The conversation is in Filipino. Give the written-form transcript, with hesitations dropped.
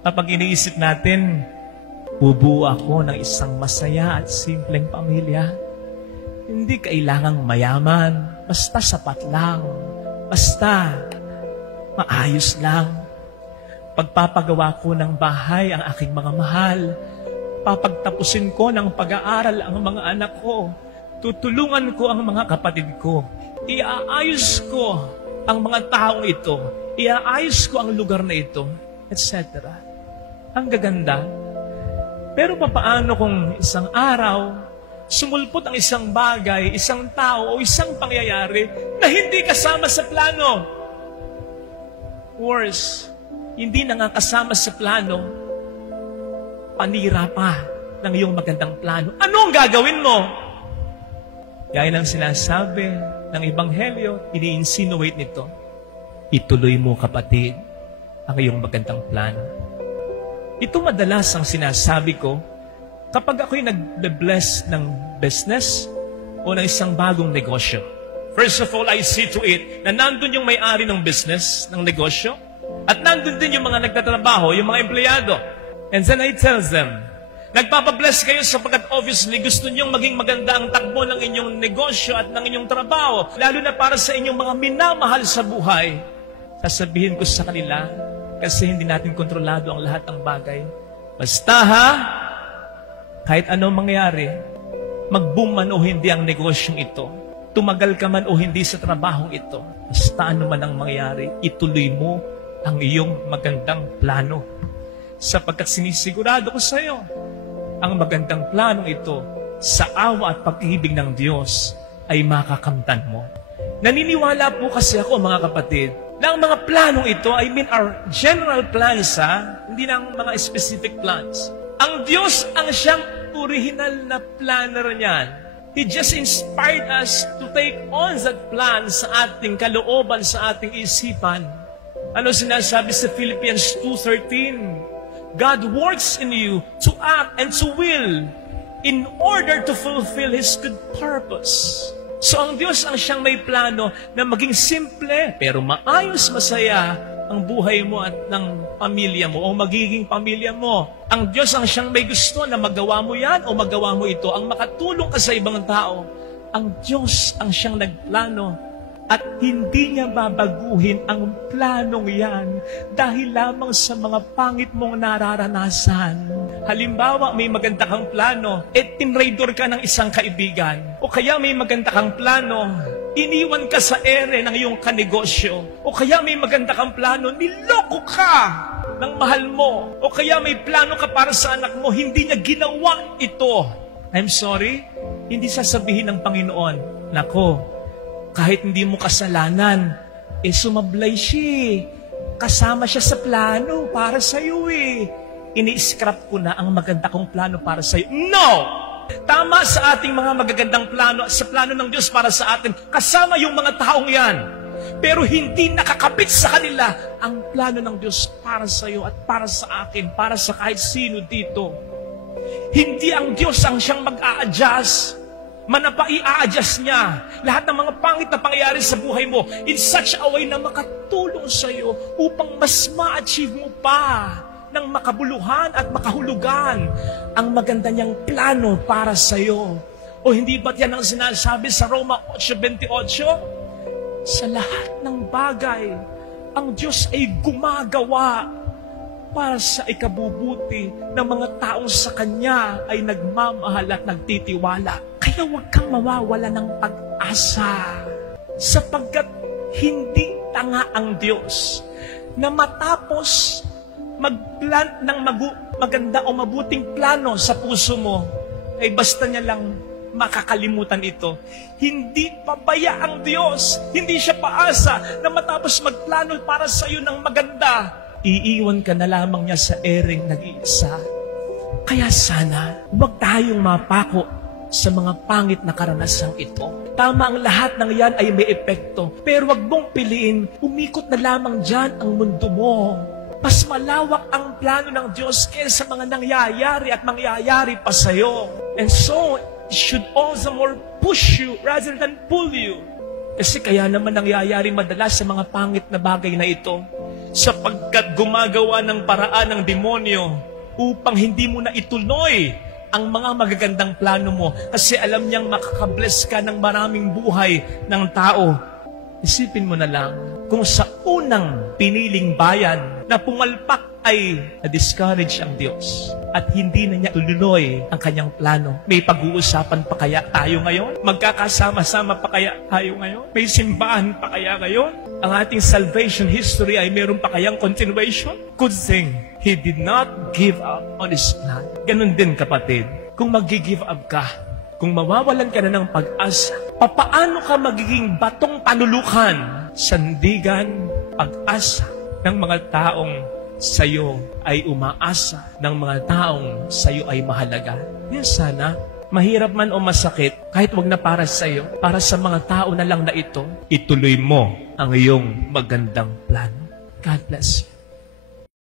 Kapag iniisip natin, bubuo ako ng isang masaya at simpleng pamilya. Hindi kailangang mayaman, basta sapat lang, basta maayos lang. Pagpapagawa ko ng bahay ang aking mga mahal, papagtapusin ko ng pag-aaral ang mga anak ko, tutulungan ko ang mga kapatid ko, iaayos ko ang mga taong ito, iaayos ko ang lugar na ito, etc. Ang gaganda. Pero papaano kung isang araw, sumulpot ang isang bagay, isang tao o isang pangyayari na hindi kasama sa plano? Worse, hindi na nga kasama sa plano, panira pa ng iyong magandang plano. Ano ang gagawin mo? Gaya ng sinasabi ng Ebanghelyo, ini-insinuate nito, ituloy mo, kapatid, ang iyong magandang plano. Ito madalas ang sinasabi ko kapag ako'y nag-bless ng business o ng isang bagong negosyo. First of all, I see to it na nandun yung may-ari ng business, ng negosyo, at nandun din yung mga nagtatrabaho, yung mga empleyado. And then I tell them, nagpapabless kayo sapagkat obviously gusto niyong maging maganda ang takbo ng inyong negosyo at ng inyong trabaho, lalo na para sa inyong mga minamahal sa buhay. Sasabihin ko sa kanila, kasi hindi natin kontrolado ang lahat ng bagay. Basta kahit anong mangyari, mag-boom man o hindi ang negosyong ito, tumagal ka man o hindi sa trabahong ito, basta ano man ang mangyari, ituloy mo ang iyong magandang plano. Sapagkat sinisigurado ko sa iyo, ang magandang planong ito sa awa at pag-ibig ng Diyos ay makakamtan mo. Naniniwala po kasi ako, mga kapatid, na ang mga planong ito, I mean our general plans, hindi na ang mga specific plans. Ang Diyos ang siyang original na planner niyan. He just inspired us to take on that plan sa ating kalooban, sa ating isipan. Ano sinasabi sa Philippians 2:13? God works in you to act and to will in order to fulfill His good purpose. So ang Diyos ang siyang may plano na maging simple pero maayos, masaya ang buhay mo at ng pamilya mo o magiging pamilya mo. Ang Diyos ang siyang may gusto na magawa mo yan o magawa mo ito, ang makatulong ka sa ibang tao. Ang Diyos ang siyang nagplano at hindi niya babaguhin ang planong yan dahil lamang sa mga pangit mong nararanasan. Halimbawa, may maganda kang plano, tinraidor ka ng isang kaibigan. O kaya may maganda kang plano, iniwan ka sa ere ng iyong kanegosyo. O kaya may maganda kang plano, niloko ka ng mahal mo. O kaya may plano ka para sa anak mo, hindi niya ginawa ito. I'm sorry, hindi sasabihin ng Panginoon, nako, kahit hindi mo kasalanan, sumablay siya. Kasama siya sa plano para sa iyo Ini-scrap ko na ang maganda kong plano para sa iyo. No! Tama sa ating mga magagandang plano, sa plano ng Diyos para sa atin, kasama yung mga taong yan. Pero hindi nakakapit sa kanila ang plano ng Diyos para sa iyo at para sa akin, para sa kahit sino dito. Hindi ang Diyos ang siyang mag-a-adjust. I-adjust niya lahat ng mga pangit na pangyayari sa buhay mo in such a way na makatulong sa iyo upang mas ma-achieve mo pa ng makabuluhan at makahulugan ang maganda niyang plano para sa iyo. O hindi ba't yan ang sinasabi sa Roma 8:28? Sa lahat ng bagay, ang Diyos ay gumagawa para sa ikabubuti ng mga taong sa Kanya ay nagmamahal at nagtitiwala. Kaya huwag kang mawawala ng pag-asa sapagkat hindi tanga ang Diyos na matapos mag-plant ng maganda o mabuting plano sa puso mo, ay basta niya lang makakalimutan ito. Hindi pabaya ang Diyos, hindi siya paasa na matapos magplano para sa iyo ng maganda, iiwan ka na lamang niya sa ereng nag-iisa. Kaya sana, huwag tayong mapako sa mga pangit na karanasang ito. Tama ang lahat ng yan ay may epekto, pero huwag mong piliin, umikot na lamang dyan ang mundo mo. Mas malawak ang plano ng Diyos kaysa mga nangyayari at mangyayari pa sa'yo. And so, it should also more push you rather than pull you. Kasi kaya naman nangyayari madalas sa mga pangit na bagay na ito, sapagkat gumagawa ng paraan ng demonyo upang hindi mo na ituloy ang mga magagandang plano mo kasi alam niyang makakabless ka ng maraming buhay ng tao. Isipin mo na lang, kung sa unang piniling bayan na pumalpak ay na-discourage ang Diyos at hindi na niya tuloy ang kanyang plano, may pag-uusapan pa kaya tayo ngayon? Magkakasama-sama pa kaya tayo ngayon? May simbahan pa kaya ngayon? Ang ating salvation history ay meron pa kayang continuation? Good thing, He did not give up on His plan. Ganun din kapatid, kung mag-give up ka, kung mawawalan ka na ng pag-asa, papaano ka magiging batong panulukan, sandigan, pag-asa ng mga taong sa'yo ay umaasa, ng mga taong sa'yo ay mahalaga? Yes, sana, mahirap man o masakit, kahit wag na para sa'yo, para sa mga tao na lang na ito, ituloy mo ang iyong magandang plano. God bless you.